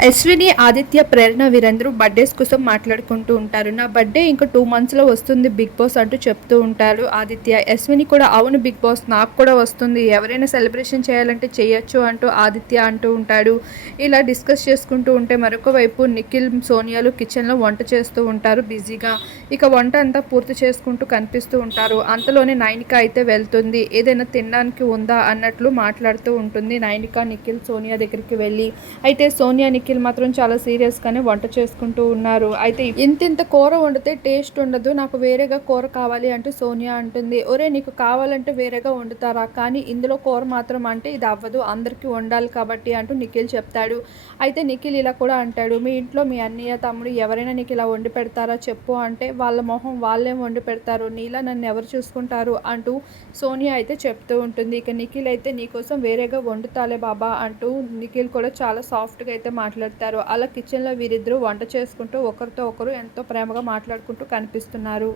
అశ్విని ఆదిత్య ప్రేరణ వీరందరూ బర్త్డేస్ కోసం మాట్లాడుకుంటూ ఉంటారు. నా బర్త్డే ఇంకా టూ మంత్స్లో వస్తుంది బిగ్ బాస్ అంటూ చెప్తూ ఉంటారు ఆదిత్య. అశ్విని కూడా అవును బిగ్ బాస్ నాకు కూడా వస్తుంది. ఎవరైనా సెలబ్రేషన్ చేయాలంటే చేయొచ్చు అంటూ ఆదిత్య అంటూ ఉంటాడు. ఇలా డిస్కస్ చేసుకుంటూ ఉంటే మరొక వైపు నిఖిల్ సోనియాలు కిచెన్లో వంట చేస్తూ ఉంటారు బిజీగా. ఇక వంట అంతా పూర్తి చేసుకుంటూ కనిపిస్తూ ఉంటారు. అంతలోనే నైనిక అయితే వెళ్తుంది. ఏదైనా తినడానికి ఉందా? అన్నట్లు మాట్లాడుతూ ఉంటుంది నైనిక నిఖిల్ సోనియా దగ్గరికి వెళ్ళి. అయితే సోనియా నిఖిల్ మాత్రం చాలా సీరియస్గానే వంట చేసుకుంటూ ఉన్నారు. అయితే ఇంత ఇంత కూర వండితే టేస్ట్ ఉండదు నాకు వేరేగా కూర కావాలి అంటూ సోనియా అంటుంది. ఒరే నీకు కావాలంటే వేరేగా వండుతారా? కానీ ఇందులో కూర మాత్రం అంటే ఇది అవ్వదు అందరికీ వండాలి కాబట్టి అంటూ నిఖిల్ చెప్తాడు. అయితే నిఖిల్ ఇలా కూడా అంటాడు మీ ఇంట్లో మీ అన్నయ్య తమ్ముడు ఎవరైనా నీకు ఇలా వండి పెడతారా? చెప్పు అంటే వాళ్ళ మొహం వాళ్ళేం వండి పెడతారు నీలా నన్ను ఎవరు చూసుకుంటారు? అంటూ సోనియా అయితే చెప్తూ ఉంటుంది. ఇక నిఖిల్ అయితే నీకోసం వేరేగా వండుతాలే బాబా అంటూ నిఖిల్ కూడా చాలా సాఫ్ట్గా అయితే మాట్లాడతారు అలా కిచెన్లో వీరిద్దరూ వంట చేసుకుంటూ ఒకరితో ఒకరు ఎంతో ప్రేమగా మాట్లాడుకుంటూ కనిపిస్తున్నారు.